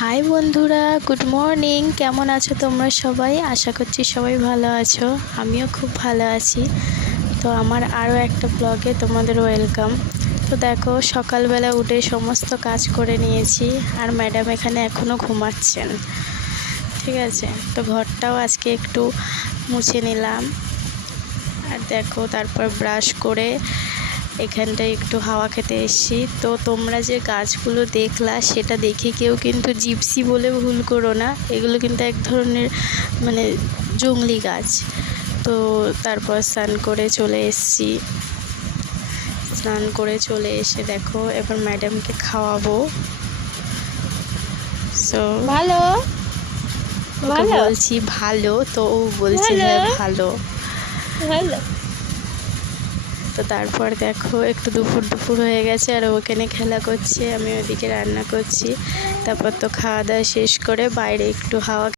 High বন্ধুরা, good morning. কেমন আছো তোমরা সবাই? আশা করছি সবাই ভালো আছো। আমিও খুব ভালো আছি। তো আমার আরও একটা ব্লগে তোমাদের ওয়েলকাম। তো দেখো, সকালবেলা উঠে সমস্ত কাজ করে নিয়েছি, আর ম্যাডাম এখানে এখনও ঘুমাচ্ছেন। ঠিক আছে, তো ঘরটাও আজকে একটু মুছে নিলাম। আর দেখো, তারপর ব্রাশ করে এখানটায় একটু হাওয়া খেতে এসেছি। তো তোমরা যে গাছগুলো দেখলা, সেটা দেখে কেউ কিন্তু জিপসি বলে ভুল করো না। এগুলো কিন্তু এক ধরনের জংলি গাছ। তো তারপর স্নান করে চলে এসে দেখো, এবার ম্যাডামকে খাওয়াবো। সো ভালো বলছি ভালো, তো ও বলছে হ্যাঁ ভালো। তো তারপর দেখো, একটু দুপুর হয়ে গেছে, আর ওখানে খেলা করছে, আমি ওদিকে রান্না করছি। তারপর তো খাওয়া দাওয়া শেষ করে বাইরে একটু হাওয়া